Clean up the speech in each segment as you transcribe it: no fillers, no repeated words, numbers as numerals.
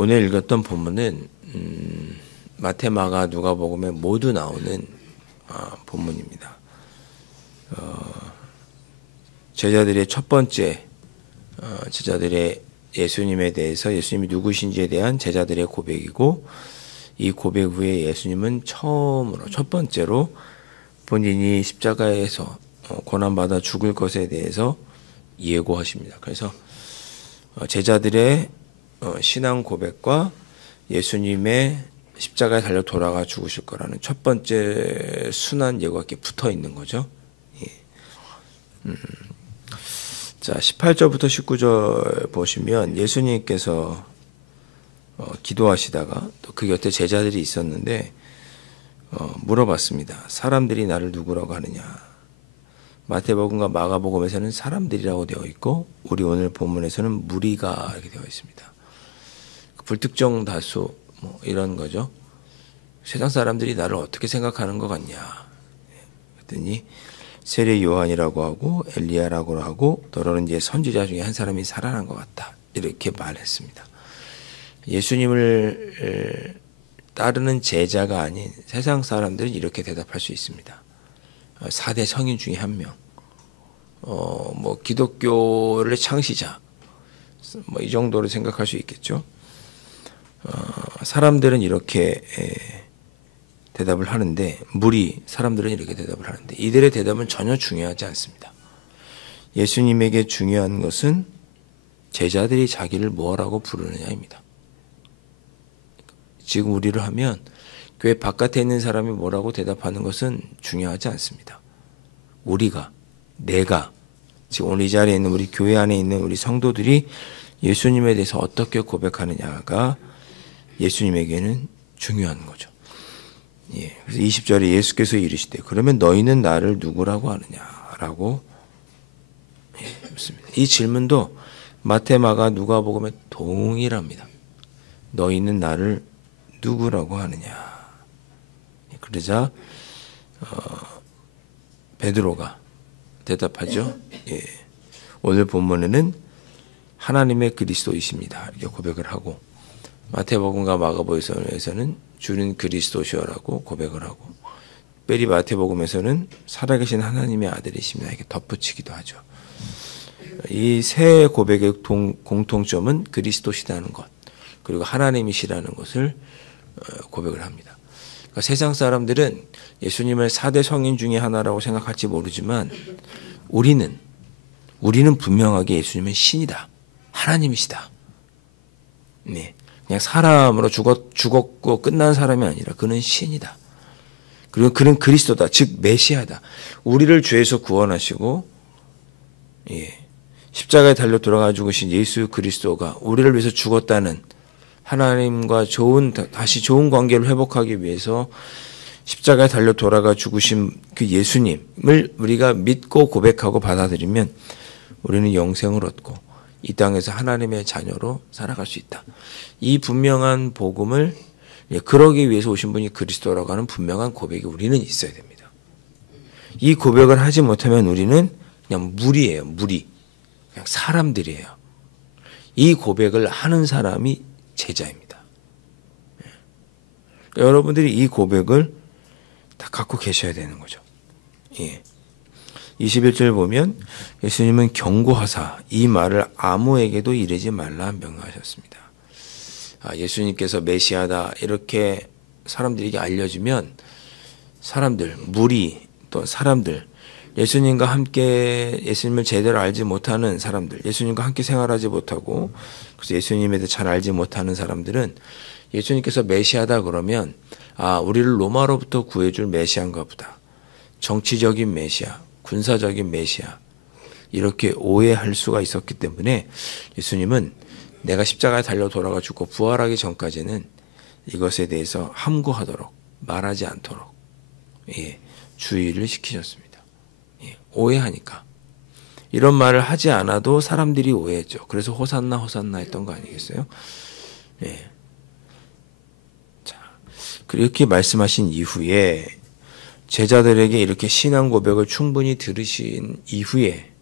오늘 읽었던 본문은 마태, 마가, 누가복음에 모두 나오는 본문입니다. 제자들의 첫 번째 제자들의 예수님에 대해서 예수님이 누구신지에 대한 제자들의 고백이고, 이 고백 후에 예수님은 처음으로 첫 번째로 본인이 십자가에서 고난받아 죽을 것에 대해서 예고하십니다. 그래서 제자들의 신앙 고백과 예수님의 십자가에 달려 돌아가 죽으실 거라는 첫 번째 순한 예고가 이렇게 붙어 있는 거죠. 자, 18절부터 19절 보시면 예수님께서 기도하시다가 또 그 곁에 제자들이 있었는데 물어봤습니다. 사람들이 나를 누구라고 하느냐? 마태복음과 마가복음에서는 사람들이라고 되어 있고, 우리 오늘 본문에서는 무리가 이렇게 되어 있습니다. 불특정 다수 이런 거죠. 세상 사람들이 나를 어떻게 생각하는 것 같냐? 그랬더니 세례 요한이라고 하고 엘리야라고 하고 더러는 이제 선지자 중에 한 사람이 살아난 것 같다, 이렇게 말했습니다. 예수님을 따르는 제자가 아닌 세상 사람들은 이렇게 대답할 수 있습니다. 4대 성인 중에 한 명, 기독교를 창시자, 이 정도로 생각할 수 있겠죠. 사람들은 이렇게 대답을 하는데, 사람들은 이렇게 대답을 하는데, 이들의 대답은 전혀 중요하지 않습니다. 예수님에게 중요한 것은 제자들이 자기를 뭐라고 부르느냐입니다. 지금 우리를 하면 교회 바깥에 있는 사람이 뭐라고 대답하는 것은 중요하지 않습니다. 내가 지금 오늘 이 자리에 있는 우리 교회 안에 있는 우리 성도들이 예수님에 대해서 어떻게 고백하느냐가 예수님에게는 중요한 거죠. 그래서 20절에 예수께서 이르시되 그러면 너희는 나를 누구라고 하느냐라고 묻습니다. 이 질문도 마태, 마가, 누가복음에 동일합니다. 너희는 나를 누구라고 하느냐? 그러자 베드로가 대답하죠. 오늘 본문에는 하나님의 그리스도이십니다, 이렇게 고백을 하고, 마태복음과 마가복음에서는 주는 그리스도시라고 고백을 하고, 특별히 마태복음에서는 살아계신 하나님의 아들이십니다, 이렇게 덧붙이기도 하죠. 이 세 고백의 공통점은 그리스도시라는 것, 그리고 하나님이시라는 것을 고백을 합니다. 그러니까 세상 사람들은 예수님을 4대 성인 중에 하나라고 생각할지 모르지만, 우리는 분명하게 예수님은 신이다, 하나님이시다. 그냥 사람으로 죽었고 끝난 사람이 아니라 그는 신이다. 그리고 그는 그리스도다, 즉 메시아다. 우리를 죄에서 구원하시고 십자가에 달려 돌아가 죽으신 예수 그리스도가 우리를 위해서 죽었다는, 하나님과 다시 좋은 관계를 회복하기 위해서 십자가에 달려 돌아가 죽으신 그 예수님을 우리가 믿고 고백하고 받아들이면 우리는 영생을 얻고 이 땅에서 하나님의 자녀로 살아갈 수 있다. 이 분명한 복음을, 그러기 위해서 오신 분이 그리스도라고 하는 분명한 고백이 우리는 있어야 됩니다. 이 고백을 하지 못하면 우리는 그냥 무리예요. 그냥 사람들이에요. 이 고백을 하는 사람이 제자입니다. 그러니까 여러분들이 이 고백을 다 갖고 계셔야 되는 거죠. 21절 보면 예수님은 경고하사 이 말을 아무에게도 이르지 말라 명령하셨습니다. 예수님께서 메시아다 이렇게 사람들에게 알려주면 무리 또 사람들, 예수님과 함께 예수님을 제대로 알지 못하는 사람들, 예수님과 함께 생활하지 못하고 그래서 예수님에 대해 잘 알지 못하는 사람들은 예수님께서 메시아다 그러면 우리를 로마로부터 구해줄 메시아인가 보다, 정치적인 메시아, 군사적인 메시아, 이렇게 오해할 수가 있었기 때문에 예수님은 내가 십자가에 달려 돌아가 죽고 부활하기 전까지는 이것에 대해서 함구하도록, 말하지 않도록 주의를 시키셨습니다. 오해하니까. 이런 말을 하지 않아도 사람들이 오해했죠. 그래서 호산나 했던 거 아니겠어요? 자, 그렇게 말씀하신 이후에 제자들에게 이렇게 신앙 고백을 충분히 들으신 이후에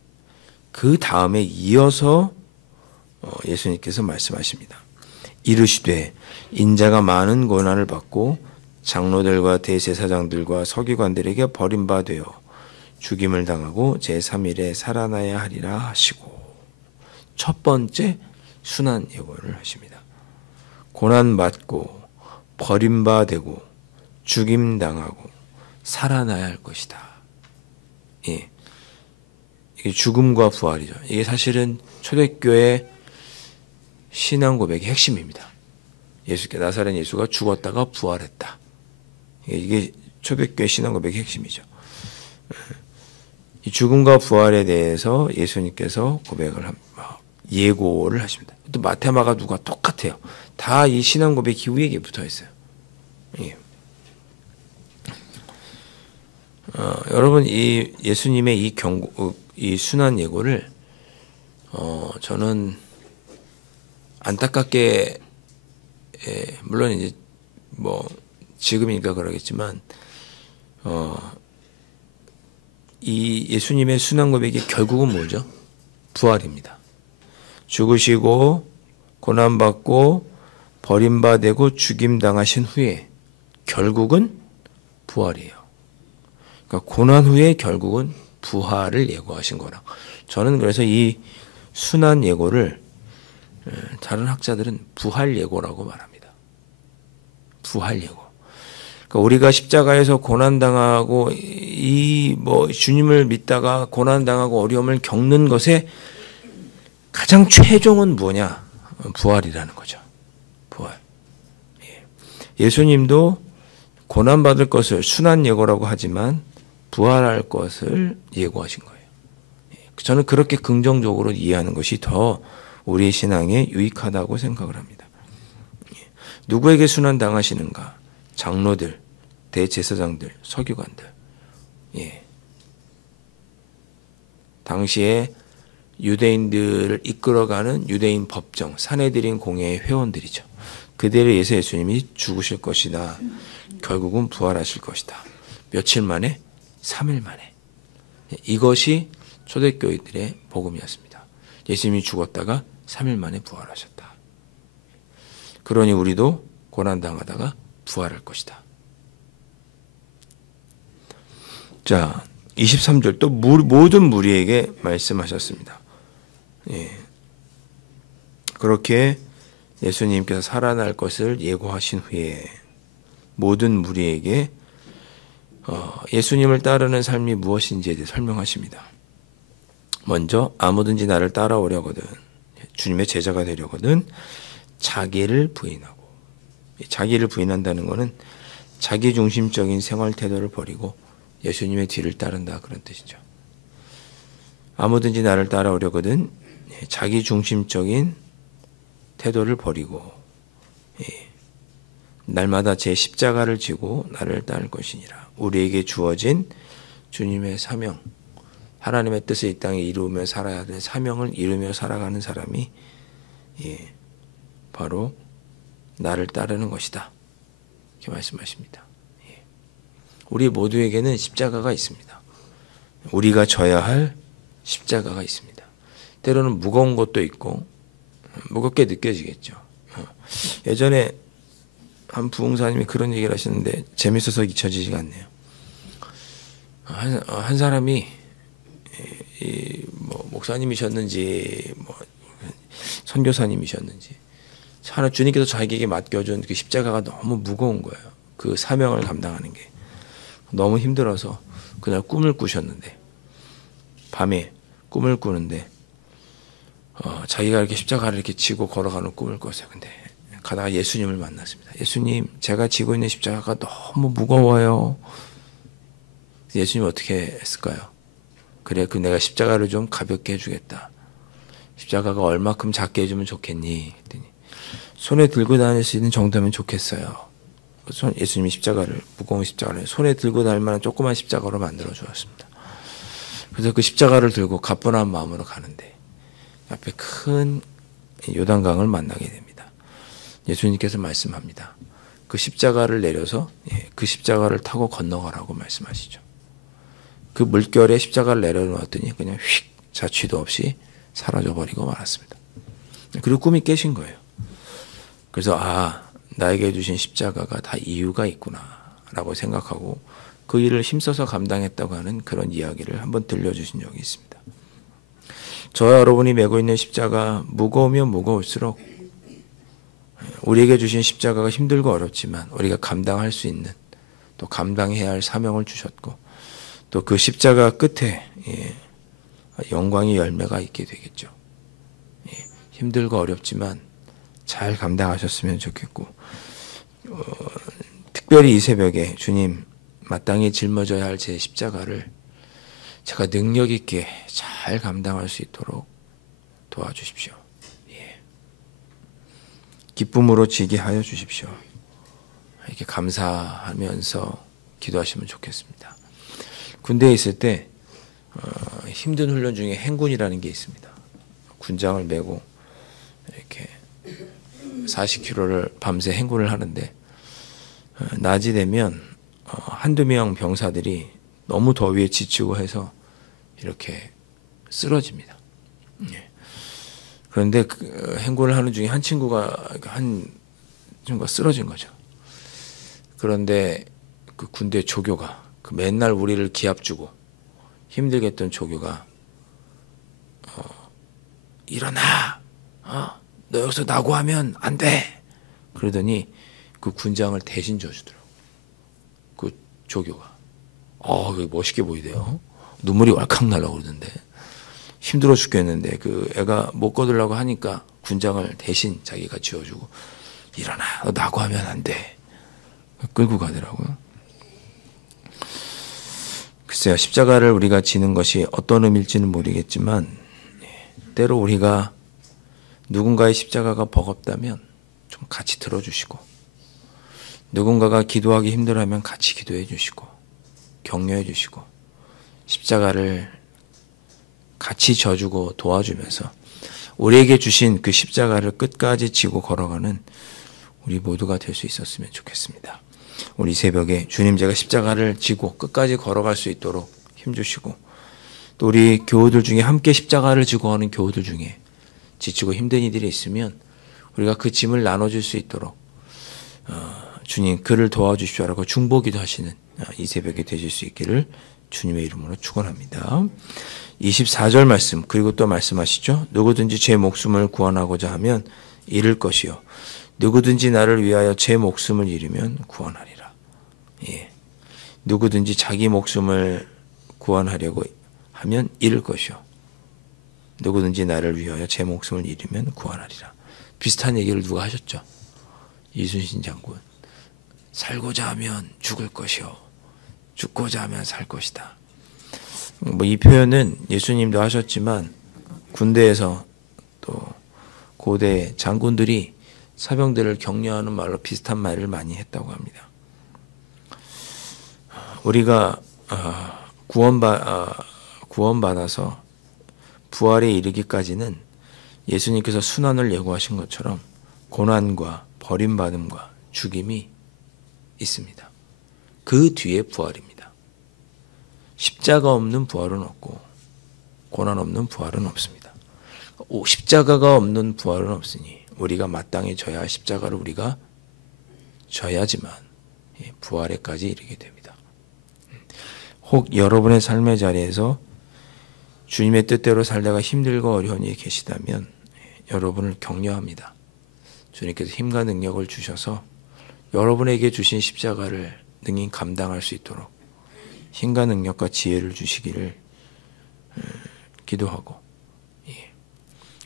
그 다음에 이어서 예수님께서 말씀하십니다. 이르시되 인자가 많은 고난을 받고 장로들과 대제사장들과 서기관들에게 버림받되어 죽임을 당하고 제3일에 살아나야 하리라 하시고, 첫 번째 순환 예고를 하십니다. 고난받고 버림받되고 죽임당하고 살아나야 할 것이다. 예. 이게 죽음과 부활이죠. 이게 사실은 초대교회 신앙 고백의 핵심입니다. 나사렛 예수가 죽었다가 부활했다. 이게 초대교회 신앙 고백의 핵심이죠. 이 죽음과 부활에 대해서 예수님께서 고백을 합니다. 예고를 하십니다. 또 마태, 마가, 누가 똑같아요. 다 이 신앙 고백 기후에 붙어 있어요. 예. 여러분, 이 예수님의 이 순환 예고를 저는 안타깝게, 물론 이제 뭐 지금이니까 그러겠지만 이 예수님의 순환 고백이 결국은 뭐죠? 부활입니다. 죽으시고 고난받고 버림받고 죽임당하신 후에 결국은 부활이에요. 그러니까 고난 후에 결국은 부활을 예고하신 거라. 저는 그래서 이 순환 예고를 다른 학자들은 부활 예고라고 말합니다. 부활 예고. 그러니까 우리가 십자가에서 고난 당하고 주님을 믿다가 고난 당하고 어려움을 겪는 것에 가장 최종은 뭐냐? 부활이라는 거죠. 부활. 예수님도 고난 받을 것을 순환 예고라고 하지만 부활할 것을 예고하신 거예요. 저는 그렇게 긍정적으로 이해하는 것이 더 우리의 신앙에 유익하다고 생각을 합니다. 누구에게 순환 당하시는가? 장로들, 대제사장들, 서기관들. 당시에 유대인들을 이끌어가는 유대인 법정, 산헤드린 공회의 회원들이죠. 그들에 의해서 예수님이 죽으실 것이다. 결국은 부활하실 것이다. 며칠 만에? 3일 만에. 이것이 초대교회들의 복음이었습니다. 예수님이 죽었다가 3일 만에 부활하셨다. 그러니 우리도 고난당하다가 부활할 것이다. 자, 23절 또 모든 무리에게 말씀하셨습니다. 그렇게 예수님께서 살아날 것을 예고하신 후에 모든 무리에게 예수님을 따르는 삶이 무엇인지에 대해 설명하십니다. 먼저 아무든지 나를 따라오려거든, 주님의 제자가 되려거든 자기를 부인하고, 자기를 부인한다는 것은 자기중심적인 생활 태도를 버리고 예수님의 뒤를 따른다, 그런 뜻이죠. 아무든지 나를 따라오려거든 자기중심적인 태도를 버리고 날마다 제 십자가를 지고 나를 따를 것이니라. 우리에게 주어진 주님의 사명, 하나님의 뜻을 이 땅에 이루며 살아야 될 사명을 이루며 살아가는 사람이 바로 나를 따르는 것이다, 이렇게 말씀하십니다. 우리 모두에게는 십자가가 있습니다. 우리가 져야 할 십자가가 있습니다. 때로는 무거운 것도 있고 무겁게 느껴지겠죠. 예전에 한 부흥사님이 그런 얘기를 하셨는데 재밌어서 잊혀지지가 않네요. 한 사람이 목사님이셨는지 선교사님이셨는지 하나 주님께서 자기에게 맡겨준 그 십자가가 너무 무거운 거예요. 그 사명을 감당하는 게 너무 힘들어서 그날 꿈을 꾸셨는데, 밤에 꿈을 꾸는데 자기가 이렇게 십자가를 이렇게 지고 걸어가는 꿈을 꿨어요. 근데 가다가 예수님을 만났습니다. 예수님, 제가 지고 있는 십자가가 너무 무거워요. 예수님 어떻게 했을까요? 그래, 내가 십자가를 좀 가볍게 해주겠다. 십자가가 얼마큼 작게 해주면 좋겠니? 했더니 손에 들고 다닐 수 있는 정도면 좋겠어요. 예수님이 무거운 십자가를 손에 들고 다닐 만한 조그만 십자가로 만들어 주었습니다. 그래서 그 십자가를 들고 가뿐한 마음으로 가는데 앞에 큰 요단강을 만나게 됩니다. 예수님께서 말씀합니다. 그 십자가를 내려서 그 십자가를 타고 건너가라고 말씀하시죠. 그 물결에 십자가를 내려놓았더니 그냥 휙 자취도 없이 사라져버리고 말았습니다. 그리고 꿈이 깨신 거예요. 그래서 나에게 주신 십자가가 다 이유가 있구나 라고 생각하고 그 일을 힘써서 감당했다고 하는 그런 이야기를 한번 들려주신 적이 있습니다. 저와 여러분이 메고 있는 십자가 무거우면 무거울수록 우리에게 주신 십자가가 힘들고 어렵지만 우리가 감당할 수 있는 또 감당해야 할 사명을 주셨고 또 그 십자가 끝에 영광의 열매가 있게 되겠죠. 힘들고 어렵지만 잘 감당하셨으면 좋겠고 특별히 이 새벽에 주님 마땅히 짊어져야 할 제 십자가를 제가 능력 있게 잘 감당할 수 있도록 도와주십시오. 기쁨으로 지게 하여 주십시오. 이렇게 감사하면서 기도하시면 좋겠습니다. 군대에 있을 때 힘든 훈련 중에 행군이라는 게 있습니다. 군장을 메고 이렇게 40km를 밤새 행군을 하는데 낮이 되면 한두 명 병사들이 너무 더위에 지치고 해서 이렇게 쓰러집니다. 그런데 그 행군을 하는 중에 한 친구가 쓰러진 거죠. 그런데 그 군대 조교가 그 맨날 우리를 기합 주고 힘들게 했던 조교가 일어나, 너 여기서 낙오하면 안 돼. 그러더니 그 군장을 대신 줘주더라고. 그 조교가. 그게 멋있게 보이대요. 눈물이 왈칵 나려고 그러던데. 힘들어 죽겠는데 그 애가 못 거두려고 하니까 군장을 대신 자기가 쥐어주고 일어나, 너 낙오하면 안 돼. 끌고 가더라고요. 글쎄요, 십자가를 우리가 지는 것이 어떤 의미일지는 모르겠지만 때로 우리가 누군가의 십자가가 버겁다면 좀 같이 들어주시고 누군가가 기도하기 힘들어하면 같이 기도해 주시고 격려해 주시고 십자가를 같이 져주고 도와주면서 우리에게 주신 그 십자가를 끝까지 지고 걸어가는 우리 모두가 될 수 있었으면 좋겠습니다. 우리 새벽에 주님 제가 십자가를 지고 끝까지 걸어갈 수 있도록 힘주시고 또 우리 교우들 중에 함께 십자가를 지고 하는 교우들 중에 지치고 힘든 이들이 있으면 우리가 그 짐을 나눠줄 수 있도록 주님 그를 도와주십시오라고 중보기도 하시는 이 새벽에 되실 수 있기를 주님의 이름으로 축원합니다. 24절 말씀 그리고 또 말씀하시죠. 누구든지 제 목숨을 구원하고자 하면 잃을 것이요 누구든지 나를 위하여 제 목숨을 잃으면 구원하리라. 누구든지 자기 목숨을 구원하려고 하면 잃을 것이요 누구든지 나를 위하여 제 목숨을 잃으면 구원하리라. 비슷한 얘기를 누가 하셨죠? 이순신 장군. 살고자 하면 죽을 것이요 죽고자 하면 살 것이다. 이 표현은 예수님도 하셨지만 군대에서 또 고대 장군들이 사병들을 격려하는 말로 비슷한 말을 많이 했다고 합니다. 우리가 구원받아서 부활에 이르기까지는 예수님께서 순환을 예고하신 것처럼 고난과 버림받음과 죽임이 있습니다. 그 뒤에 부활입니다. 십자가 없는 부활은 없고 고난 없는 부활은 없습니다. 십자가가 없는 부활은 없으니 우리가 마땅히 져야 할 십자가를 우리가 져야지만 부활에까지 이르게 됩니다. 혹 여러분의 삶의 자리에서 주님의 뜻대로 살다가 힘들고 어려운 일이 계시다면 여러분을 격려합니다. 주님께서 힘과 능력을 주셔서 여러분에게 주신 십자가를 능히 감당할 수 있도록 힘과 능력과 지혜를 주시기를 기도하고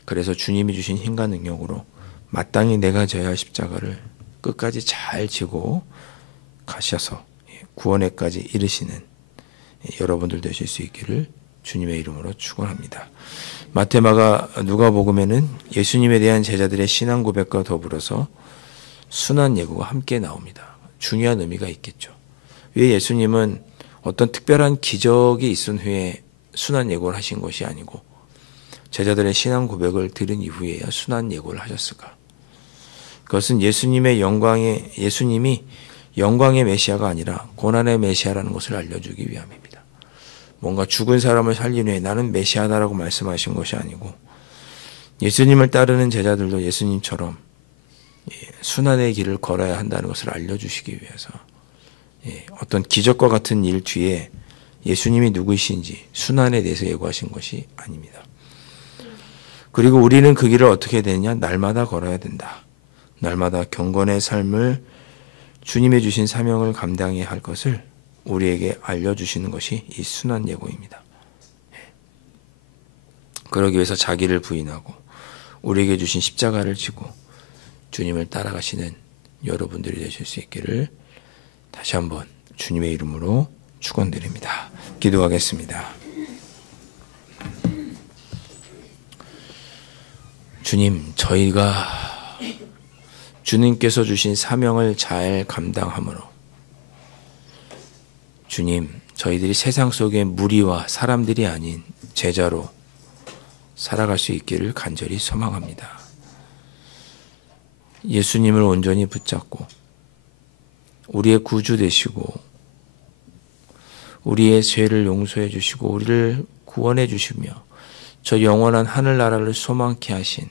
그래서 주님이 주신 힘과 능력으로 마땅히 내가 져야 할 십자가를 끝까지 잘 지고 가셔서 구원에까지 이르시는 여러분들 되실 수 있기를 주님의 이름으로 축원합니다. 마태마가 누가복음에는 예수님에 대한 제자들의 신앙 고백과 더불어서 순환 예고가 함께 나옵니다. 중요한 의미가 있겠죠. 왜 예수님은 어떤 특별한 기적이 있은 후에 순환 예고를 하신 것이 아니고 제자들의 신앙 고백을 들은 이후에야 순환 예고를 하셨을까? 그것은 예수님이 영광의 메시아가 아니라 고난의 메시아라는 것을 알려주기 위함입니다. 뭔가 죽은 사람을 살린 후에 나는 메시아다라고 말씀하신 것이 아니고 예수님을 따르는 제자들도 예수님처럼 순환의 길을 걸어야 한다는 것을 알려주시기 위해서 어떤 기적과 같은 일 뒤에 예수님이 누구이신지 순환에 대해서 예고하신 것이 아닙니다. 그리고 우리는 그 길을 어떻게 되느냐? 날마다 걸어야 된다. 날마다 경건의 삶을 주님의 주신 사명을 감당해야 할 것을 우리에게 알려주시는 것이 이 순환 예고입니다. 그러기 위해서 자기를 부인하고 우리에게 주신 십자가를 지고 주님을 따라가시는 여러분들이 되실 수 있기를 다시 한번 주님의 이름으로 축원드립니다. 기도하겠습니다. 주님, 저희가 주님께서 주신 사명을 잘 감당함으로 주님, 저희들이 세상 속의 무리와 사람들이 아닌 제자로 살아갈 수 있기를 간절히 소망합니다. 예수님을 온전히 붙잡고 우리의 구주 되시고 우리의 죄를 용서해 주시고 우리를 구원해 주시며 저 영원한 하늘나라를 소망케 하신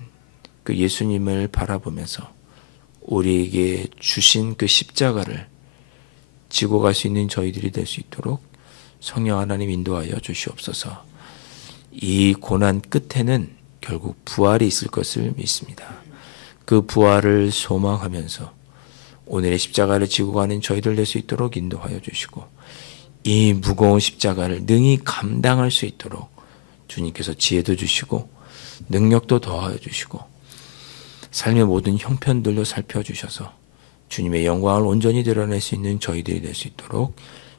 그 예수님을 바라보면서 우리에게 주신 그 십자가를 지고 갈 수 있는 저희들이 될 수 있도록 성령 하나님 인도하여 주시옵소서. 이 고난 끝에는 결국 부활이 있을 것을 믿습니다. 그 부활을 소망하면서 오늘의 십자가를 지고 가는 저희들 될 수 있도록 인도하여 주시고 이 무거운 십자가를 능히 감당할 수 있도록 주님께서 지혜도 주시고 능력도 더하여 주시고 삶의 모든 형편들도 살펴주셔서 주님의 영광을 온전히 드러낼 수 있는 저희들이 될 수 있도록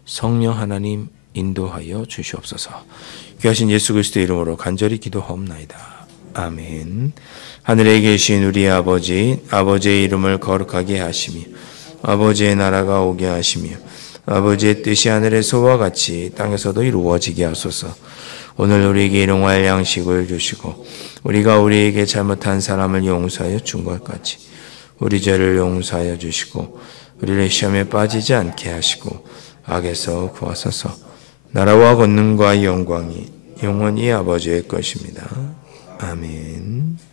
성령 하나님 인도하여 주시옵소서. 귀하신 예수 그리스도의 이름으로 간절히 기도하옵나이다. 아멘. 하늘에 계신 우리 아버지, 아버지의 이름을 거룩하게 하시며 아버지의 나라가 오게 하시며 아버지의 뜻이 하늘에서와 같이 땅에서도 이루어지게 하소서. 오늘 우리에게 일용할 양식을 주시고 우리가 우리에게 잘못한 사람을 용서하여 준 것 같이 우리 죄를 용서하여 주시고 우리를 시험에 빠지지 않게 하시고 악에서 구하소서. 나라와 권능과 영광이 영원히 아버지의 것입니다. 아멘.